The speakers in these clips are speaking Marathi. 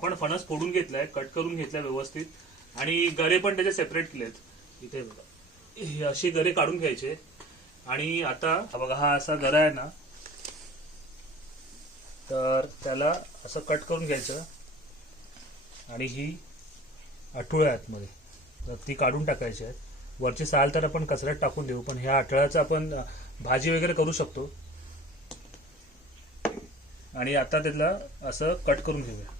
आपण फणस फोडून घेतलाय, कट करून घेतलाय व्यवस्थित आणि गरे पण त्याचे सेपरेट केलेत. इथे बघा, हे असे गरे काढून घ्यायचे. आणि आता बघा हा असा गरा आहे ना, तर त्याला असं कट करून घ्यायचं आणि ही आठुळे आतमध्ये तर ती काढून टाकायची आहेत. वरची साल तर आपण कचऱ्यात टाकून देऊ, पण ह्या आठळ्याचं आपण भाजी वगैरे करू शकतो. आणि आता त्याला असं कट करून घेऊया.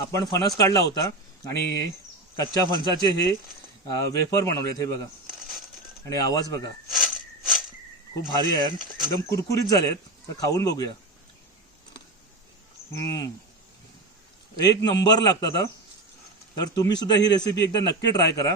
आपण फणस काढला होता आणि कच्च्या फणसाचे हे वेफर बनवलेत. हे बघा आणि आवाज बघा, खूप भारी आहे, एकदम कुरकुरीत झालेत. तर खाऊन बघूया. एक नंबर लागतात. तर तुम्ही सुद्धा ही रेसिपी एकदा नक्की ट्राय करा.